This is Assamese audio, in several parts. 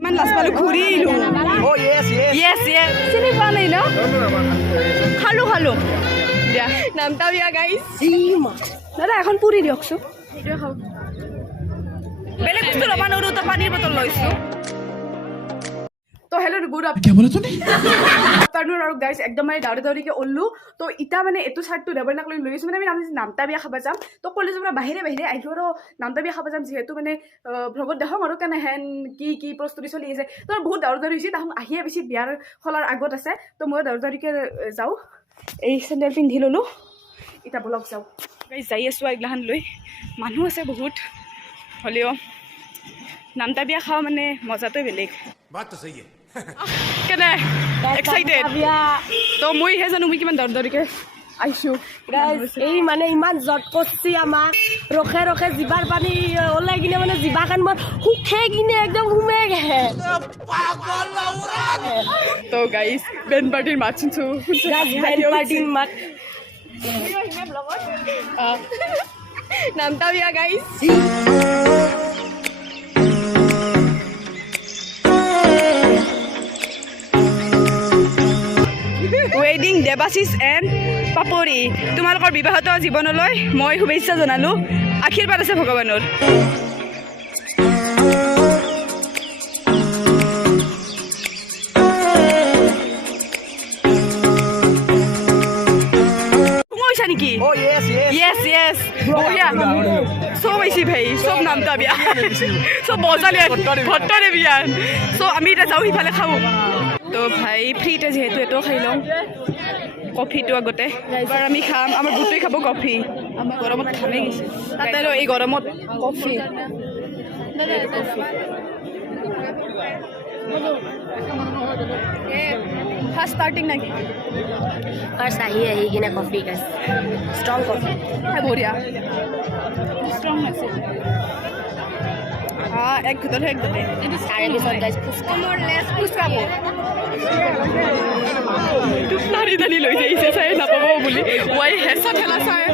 Man las palu ঘুৰি আইলো Oh yes. চিনি পোৱা নাই ন খালো দিয়া নামটা বিয়া গাইছ দাদা এখন পুৰি দিয়কচোন এইটোৱে খাওঁ বেলেগ বস্তু ল'বা নোৱাৰো তো পানীৰ বটল লৈছো তো হেল্ল গুড আফটাৰনুন আৰু গাইজ একদম মানে দাউৰিকে ওল্লো তো ইটা মানে এইটো চাৰ্টটো দেৱনাক লৈ লৈছোঁ মানে আমি নামটা বিয়া খাব যাম তো কলেজৰ পৰা বাহিৰে আহিলোঁ আৰু নামটা বিয়া খাব যাম যিহেতু মানে ভ্লগত দেখাম আৰু কেনেহেন কি প্ৰস্তুতি চলি আছে তো বহুত দাউৰি হৈছে তাহোন আহিয়ে বেছি বিয়াৰ খলাৰ আগত আছে তো মই দাউৰিকে যাওঁ এই চেণ্ডেল পিন্ধি ল'লোঁ ইটা ব্লগ যাওঁ গাইজ যাই আছোঁ এইগিলাখান লৈ মানুহ আছে বহুত হ'লেও নামটা বিয়া খাওঁ মানে মজাটোৱে বেলেগ কেনে এক্সাইটেড তো মইহে জানো মই কিমান দৰদৰিকে আহিছোঁ এই মানে ইমান জট কৰিছে আমাক ৰখে জিভাৰ পানী ওলাই কিনে মানে জিভাখন মই শুখে কিনে একদম ঘুমে গে তো গাইজ বেণ্ড পাৰ্টিৰ মাত শুনছোঁ পাৰ্টিৰ মাত নামটা বিয়া গাইজ ৱেডিং দেৱাশিষ এণ্ড পাপৰি তোমালোকৰ বিবাহত জীৱনলৈ মই শুভেচ্ছা জনালোঁ আশীৰ্বাদ আছে ভগৱানৰ সোমাইছা নেকি Oh yes. yes বঢ়িয়া চব আহিছে ভাই চব নামটা বিয়া চব বজালে ভট্টৰে বিয়া চ' আমি এতিয়া যাওঁ সিফালে খাওঁ তো ভাই ফ্ৰীতে যিহেতু এইটো খাই লওঁ কফিটো আগতে এবাৰ আমি খাম আমাৰ গোটেই খাব কফি গৰমত খামেই গৈছে তাতে এই গৰমত কফি ফাৰ্ষ্ট ষ্টাৰ্টিং নেকি ফাৰ্ষ্ট আহি কিনে কফি খাইছে ষ্ট্ৰং কফি বঢ়িয়া ষ্ট্ৰং আছে এক ঘুটতহে একদমে তাৰে পিছত গাইছ ফুচকা নাৰী দানি লৈ যাইছে চাই নাপাব বুলি ৱাই হেঁচা ঠেলা চাই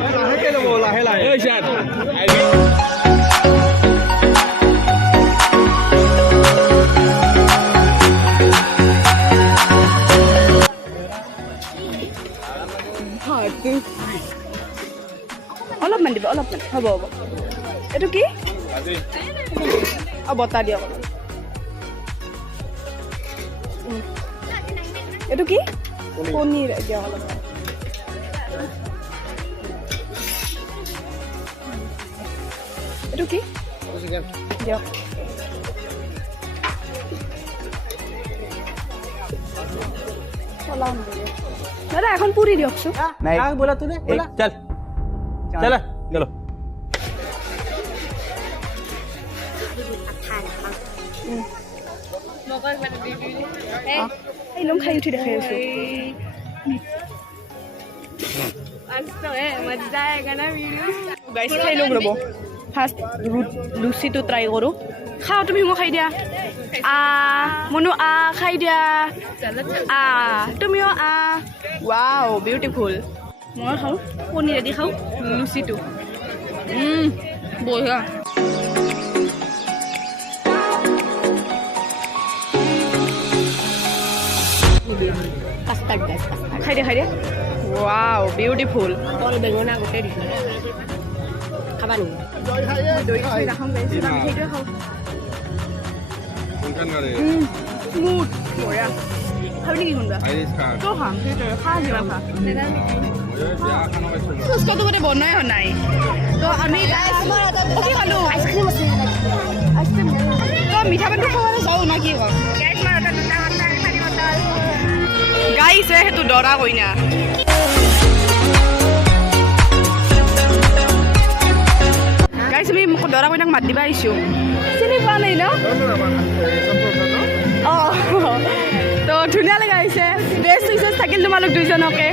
অলপমান দিব অলপমান হ'ব এইটো কি বতা দিয়ক এইটো কি পনীৰ দিয়ক অলপ এইটো কি দিয়ক দাদা এখন পুৰি দিয়কচোন बोला तूने चल चलो এই লম খাই উঠি দেখাই আছো গাইছ খাই লম ৰ'ব ফাৰ্ষ্ট লুচিটো ট্ৰাই কৰোঁ খাওঁ তুমি মোক খাই দিয়া মনো খাই দিয়া তুমিও ৱাও বিউটিফুল মই খাওঁ পনীৰেদি খাওঁ লুচিটো বঢ়িয়া কাষ্টাৰ্ড গাইছ খাই দিয়া ৱাও বিউটিফুল কল বেঙেনা গোটেই দিছোঁ খাবা নেকি দৈ নাখাওঁ গাইছ আমি সেইটোৱে খাওঁ স্মুথ বঢ়িয়া খাবি নেকি কোনোবা তো খাম সেইটোৱে খা যিমান খা ফুচকাটো গোটেই বনোৱাই হোৱা নাই তো আমি কফি খালোঁ আইচক্ৰীম আছে আইচক্ৰীম তো মিঠা পানটো খাবলৈ যাওঁ না কি কওঁ গাইছে সেইটো দৰা কইনা গাইছ আমি দৰা কইনাক মাত দিবা আহিছোঁ চিনি পোৱা নাই ন তো ধুনীয়া লগা হৈছে বেষ্ট হৈছে থাকিল তোমালোক দুইজনকে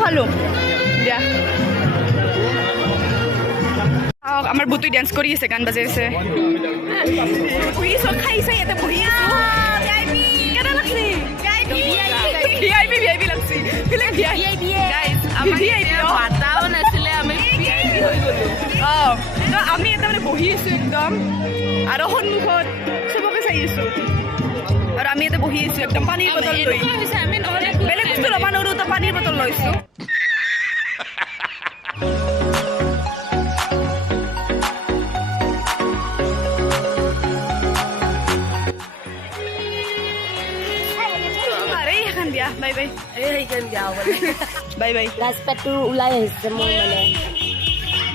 খালোঁ দিয়া আমাৰ বুটুই ডান্স কৰি আছে গান বাজাই আছে খাইছে ইয়াতে বহি আছোঁ কেনে লাগছি VIP লাগছি আমি এটা মানে বহি আছোঁ একদম আৰু সন্মুখত চব আছো আৰু আমি ইয়াতে বহি আছো একদম পানীৰ বটল লৈ বেলেগ বস্তু ল'বা নোৱাৰো তো পানীৰ বটল লৈছো আৰে এখন দিয়া বাই বাই এই সেইখন যাওঁ মানে বাই বাই লাজ পেটটো ওলাই আহিছে মোৰ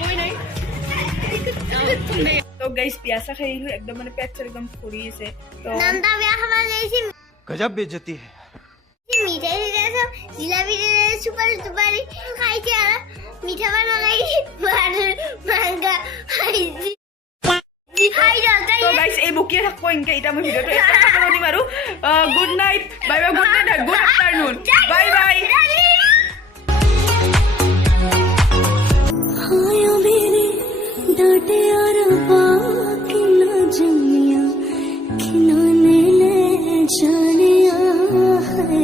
মানে তো গাইস পিয়াসা খাই আহিলো একদম মানে পেট একদম ফুৰি আছে তো नंदा ब्याह हमारे जैसी गजब बेइज्जती है मिठाई दे दे सब जिलेबी दे दे सुपर सुपारी खाई के आ मीठा बना गई मांगा खाई खाई जाता তো है গাইস এই বুকিয়ে থাকবো ইনকে এটা মই ভিডিওটো এটা খাবনি মাৰো good night bye bye good night good afternoon bye bye हायो मेरे डांटे और बाकी ना जमिया खिलौने ले जाने है